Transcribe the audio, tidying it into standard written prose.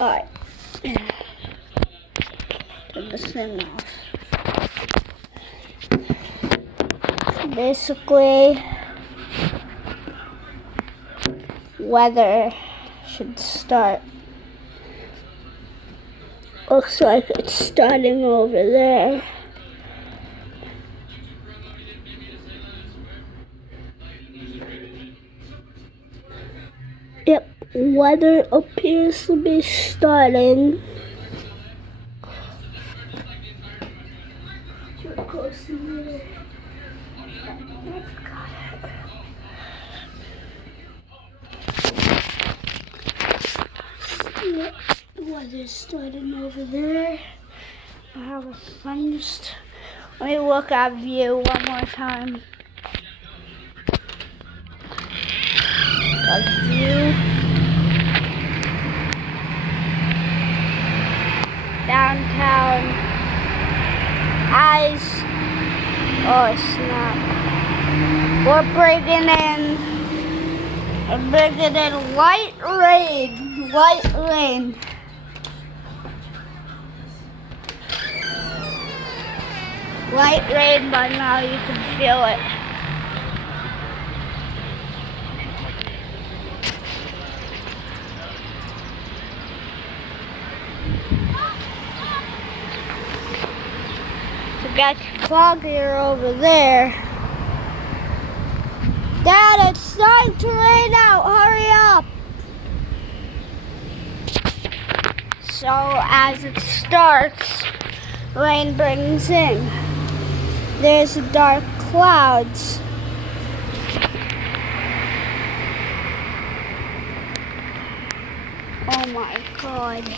Alright. Turn this thing off. Basically, weather should start. Looks like it's starting over there. Yep, weather appears to be starting. Too close to me. Yep, weather's starting over there. I have a thunderstorm. Let me look at view one more time. Got view. Downtown. Eyes. Oh snap. We're bringing in light rain. Light rain. Light rain, but now you can feel it. We got fog here over there. Dad, it's starting to rain out. Hurry up. So as it starts, rain brings in. There's dark clouds. Oh my God.